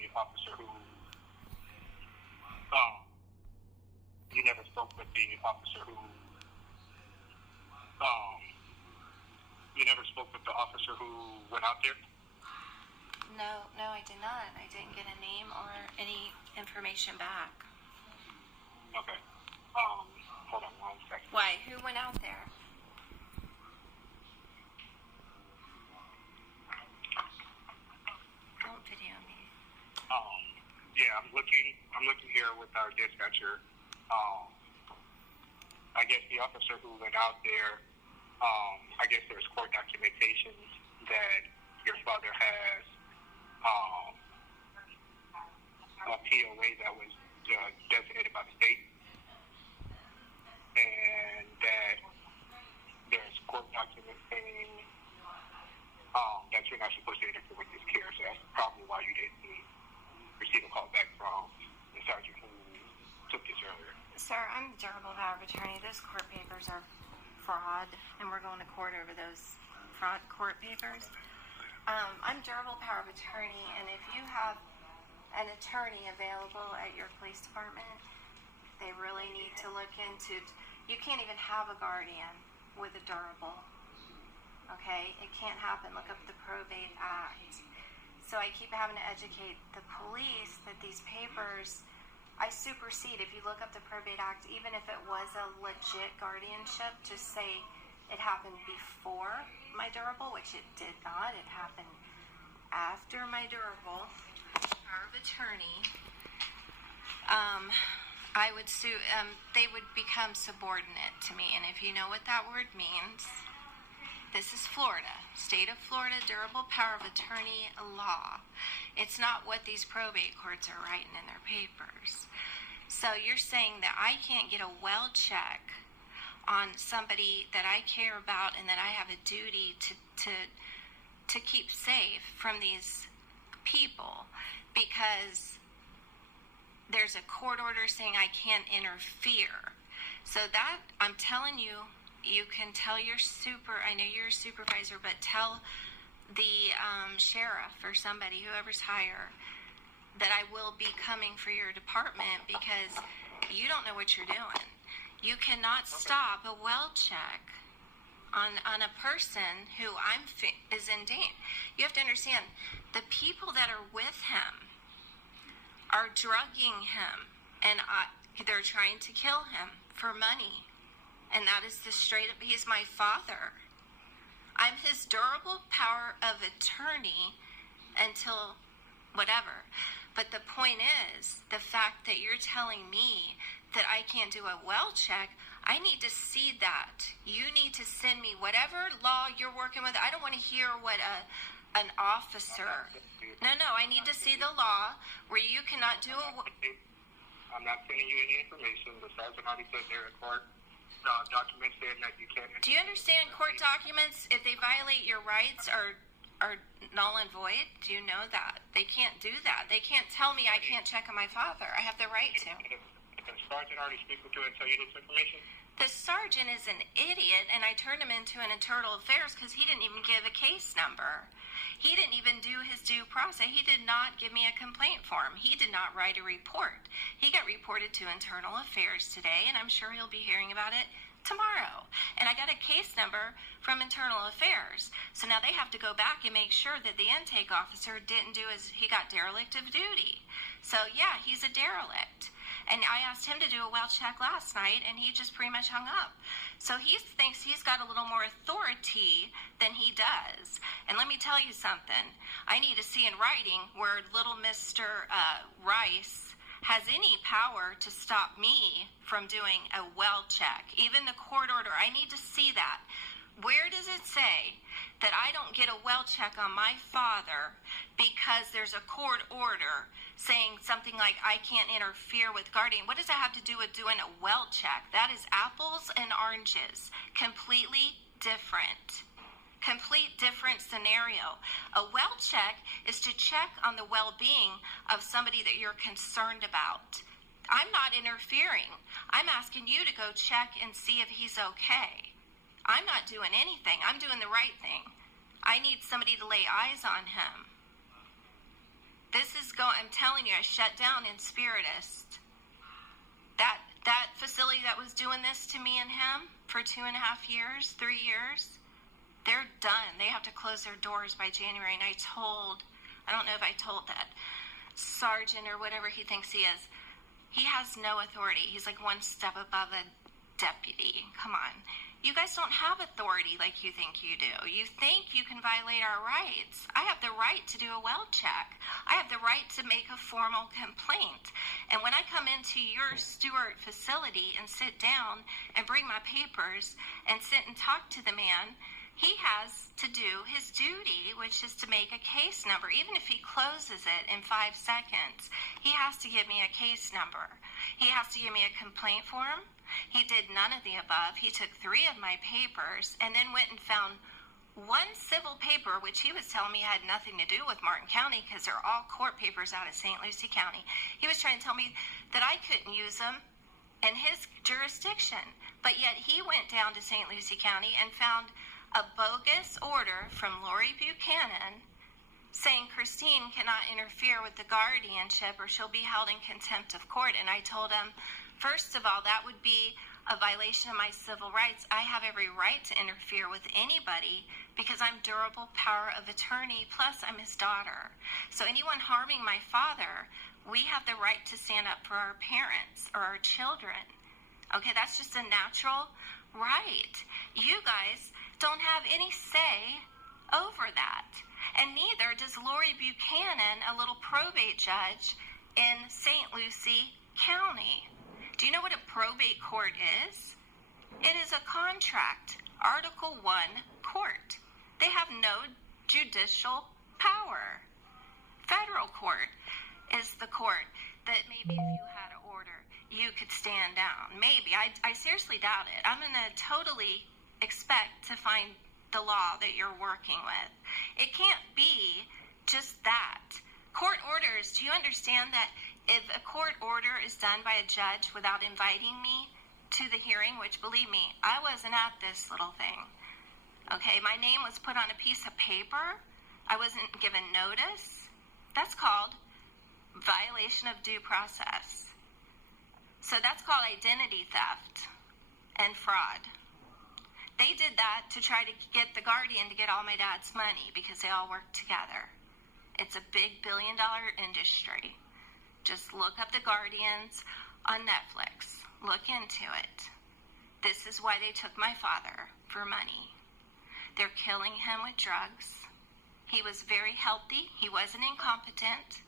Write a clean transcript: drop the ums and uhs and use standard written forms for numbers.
the officer who, you never spoke with the officer who, you never spoke with the officer who went out there? No, I did not. I didn't get a name or any information back. Okay. Hold on 1 second. Why? Who went out there? Don't video me. Yeah, I'm looking here with our dispatcher. I guess the officer who went out there, I guess there's court documentation that your father has a P.O.A that was designated by the state, and that there's court documents saying that you're not supposed to interfere with this care, so that's probably why you didn't receive a call back from the sergeant who took this earlier. Sir, I'm durable power of attorney. Those court papers are fraud, and we're going to court over those fraud court papers. I'm durable power of attorney, and if you have an attorney available at your police department, they really need to look into. You can't even have a guardian with a durable. Okay, it can't happen. Look up the Probate Act. So I keep having to educate the police that these papers, I supersede. If you look up the Probate Act, even if it was a legit guardianship, just say it happened before my durable, which it did not. It happened after my durable power of attorney. I would sue. They would become subordinate to me, and if you know what that word means, this is Florida, state of Florida, durable power of attorney law. It's not what these probate courts are writing in their papers. So you're saying that I can't get a well check on somebody that I care about and that I have a duty to keep safe from these people because there's a court order saying I can't interfere. So that, I'm telling you, you can tell your I know you're a supervisor, but tell the sheriff or somebody, whoever's higher, that I will be coming for your department because you don't know what you're doing. You cannot stop a well check on a person who is in danger. You have to understand, the people that are with him are drugging him, and they're trying to kill him for money. And that is the straight up, he's my father. I'm his durable power of attorney until whatever. But the point is, the fact that you're telling me that I can't do a well check, I need to see that. You need to send me whatever law you're working with. I don't want to hear what an officer. No, I need to see the law where you cannot do I'm not sending you any information. The sergeant already said there in court. Documents saying that you can't. Do you understand court documents, if they violate your rights, are null and void? Do you know that? They can't do that. They can't tell me I can't check on my father. I have the right to. Did the sergeant already speak with you and tell you this information? The sergeant is an idiot, and I turned him into an internal affairs because he didn't even give a case number. He didn't even do his due process. He did not give me a complaint form. He did not write a report. He got reported to internal affairs today, and I'm sure he'll be hearing about it tomorrow. And I got a case number from internal affairs. So now they have to go back and make sure that the intake officer didn't do he got derelict of duty. So yeah, he's a derelict. And I asked him to do a well check last night, and he just pretty much hung up. So he thinks he's got a little more authority than he does. And let me tell you something. I need to see in writing where little Mr. Rice has any power to stop me from doing a well check. Even the court order, I need to see that. Where does it say that I don't get a well check on my father because there's a court order saying something like I can't interfere with guardian? What does that have to do with doing a well check? That is apples and oranges. Completely different. Complete different scenario. A well check is to check on the well-being of somebody that you're concerned about. I'm not interfering. I'm asking you to go check and see if he's okay. I'm not doing anything. I'm doing the right thing. I need somebody to lay eyes on him. This is going, I'm telling you, I shut down in Spiritist. That facility that was doing this to me and him for 2.5 years, 3 years, they're done. They have to close their doors by January. And I don't know if I told that sergeant or whatever he thinks he is, he has no authority. He's like one step above a deputy. Come on. You guys don't have authority like you think you do. You think you can violate our rights. I have the right to do a well check. I have the right to make a formal complaint. And when I come into your STUART facility and sit down and bring my papers and sit and talk to the man, he has to do his duty, which is to make a case number. Even if he closes it in 5 seconds, he has to give me a case number. He has to give me a complaint form. He did none of the above. He took 3 of my papers and then went and found one civil paper, which he was telling me had nothing to do with Martin County because they're all court papers out of St. Lucie County. He was trying to tell me that I couldn't use them in his jurisdiction. But yet he went down to St. Lucie County and found a bogus order from Lori Buchanan saying Christine cannot interfere with the guardianship or she'll be held in contempt of court. And I told him, first of all, that would be a violation of my civil rights. I have every right to interfere with anybody because I'm durable power of attorney, plus I'm his daughter. So anyone harming my father, we have the right to stand up for our parents or our children. Okay, that's just a natural right. You guys don't have any say over that. And neither does Lori Buchanan, a little probate judge in St. Lucie County. Do you know what a probate court is? It is a contract, Article 1 court. They have no judicial power. Federal court is the court that maybe if you had an order, you could stand down. Maybe. I seriously doubt it. I'm going to totally expect to find the law that you're working with. It can't be just that. Court orders, do you understand that if a court order is done by a judge without inviting me to the hearing, which believe me, I wasn't at this little thing. Okay, my name was put on a piece of paper. I wasn't given notice. That's called violation of due process. So that's called identity theft and fraud. They did that to try to get the guardian to get all my dad's money because they all work together. It's a big billion-dollar industry. Just look up the Guardians on Netflix. Look into it. This is why they took my father, for money. They're killing him with drugs. He was very healthy. He wasn't incompetent.